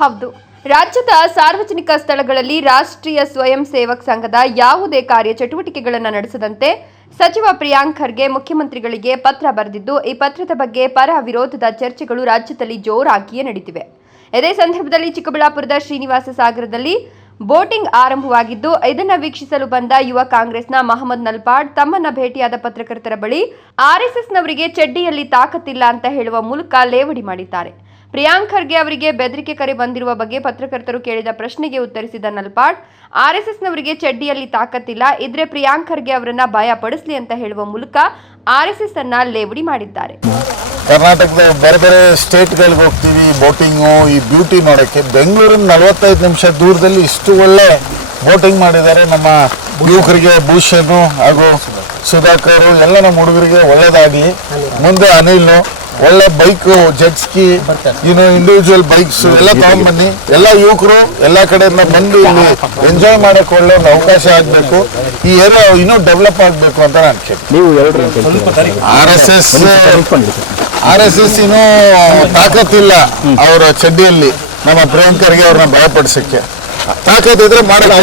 ಹೌದು, ರಾಜ್ಯದ ಸಾರ್ವಜನಿಕ ಸ್ಥಳಗಳಲ್ಲಿ ರಾಷ್ಟ್ರೀಯ ಸ್ವಯಂ ಸೇವಕ್ ಸಂಘದ ಯಾವುದೇ ಕಾರ್ಯಚಟುವಟಿಕೆಗಳನ್ನು ನಡೆಸದಂತೆ ಸಚಿವ ಪ್ರಿಯಾಂಕ್ ಖರ್ಗೆ ಮುಖ್ಯಮಂತ್ರಿಗಳಿಗೆ ಪತ್ರ ಬರೆದಿದ್ದು, ಈ ಪತ್ರದ ಬಗ್ಗೆ ಪರ ವಿರೋಧದ ಚರ್ಚೆಗಳು ರಾಜ್ಯದಲ್ಲಿ ಜೋರಾಗಿಯೇ ನಡೆದಿವೆ. ಇದೇ ಸಂದರ್ಭದಲ್ಲಿ ಚಿಕ್ಕಬಳ್ಳಾಪುರದ ಶ್ರೀನಿವಾಸ ಸಾಗರದಲ್ಲಿ ಬೋಟಿಂಗ್ ಆರಂಭವಾಗಿದ್ದು, ಇದನ್ನು ವೀಕ್ಷಿಸಲು ಬಂದ ಯುವ ಕಾಂಗ್ರೆಸ್ನ ಮಹಮ್ಮದ್ ನಲ್ಪಾಡ್ ತಮ್ಮನ್ನ ಭೇಟಿಯಾದ ಪತ್ರಕರ್ತರ ಬಳಿ ಆರ್ಎಸ್ಎಸ್ನವರಿಗೆ ಚಡ್ಡಿಯಲ್ಲಿ ತಾಕತ್ತಿಲ್ಲ ಅಂತ ಹೇಳುವ ಮೂಲಕ ಲೇವಡಿ ಮಾಡಿದ್ದಾರೆ. ಪ್ರಿಯಾಂಕ್ ಖರ್ಗೆ ಅವರಿಗೆ ಬೆದರಿಕೆ ಕರೆ ಬಂದಿರುವ ಬಗ್ಗೆ ಪತ್ರಕರ್ತರು ಕೇಳಿದ ಪ್ರಶ್ನೆಗೆ ಉತ್ತರಿಸಿದ ನಲ್ಪಾಡ್, ಆರ್ಎಸ್ಎಸ್ನವರಿಗೆ ಚಡ್ಡಿಯಲ್ಲಿ ತಾಕತ್ತಿಲ್ಲ, ಇದ್ರೆ ಪ್ರಿಯಾಂಕ್ ಖರ್ಗೆ ಅವರನ್ನ ಭಯ ಪಡಿಸಲಿ ಅಂತ ಹೇಳುವ ಮೂಲಕ ಆರ್ಎಸ್ಎಸ್ ಅನ್ನ ಲೇವಡಿ ಮಾಡಿದ್ದಾರೆ. ಕರ್ನಾಟಕದ ಬೇರೆ ಬೇರೆ ಸ್ಟೇಟ್ಗಳಿಗೆ ಹೋಗ್ತೀವಿ ಬೋಟಿಂಗು, ಈ ಬ್ಯೂಟಿ ನೋಡೋಕ್ಕೆ. ಬೆಂಗಳೂರಿನ 45 ನಿಮಿಷ ದೂರದಲ್ಲಿ ಇಷ್ಟು ಒಳ್ಳೆ ಬೋಟಿಂಗ್ ಮಾಡಿದ್ದಾರೆ. ನಮ್ಮ ಯುವಕರಿಗೆ ಭೂಷಣ್ ಹಾಗೂ ಸುಧಾಕರ್ ಎಲ್ಲ ನಮ್ಮ ಹುಡುಗರಿಗೆ ಒಳ್ಳೇದಾಗಲಿ. ಮುಂದೆ ಅನಿಲ್ ಒಳ್ಳೆ ಬೈಕು, ಜೆಟ್ಸ್ಕಿ, ಇಂಡಿವಿಜುವಲ್ ಬೈಕ್ಸ್ ಎಲ್ಲ ತಗೊಂಡ್ಬನ್ನಿ. ಎಲ್ಲ ಯುವಕರು ಎಲ್ಲ ಕಡೆಯಿಂದ ಬಂದು ಇಲ್ಲಿ ಎಂಜಾಯ್ ಮಾಡಕ್ಕೆ ಒಳ್ಳೆ ಒಂದು ಅವಕಾಶ ಆಗಬೇಕು. ಈ ಏರಿಯಾ ಇನ್ನೂ ಡೆವಲಪ್ ಆಗಬೇಕು ಅಂತ ನಾನು ಕೇಳ್ತೀನಿ. ಆರ್ ಎಸ್ ಎಸ್ ಇನ್ನೂ ತಾಕತ್ತಿಲ್ಲ ಅವರ ಚಡ್ಡಿಯಲ್ಲಿ ನಮ್ಮ ಪ್ರಿಯಾಂಕ್ ಖರ್ಗೆ ಅವ್ರನ್ನ ಭಯಪಡಿಸಕ್ಕೆ. ತಾಕತ್ತಿದ್ರೆ ಮಾಡಕ್ಕೆ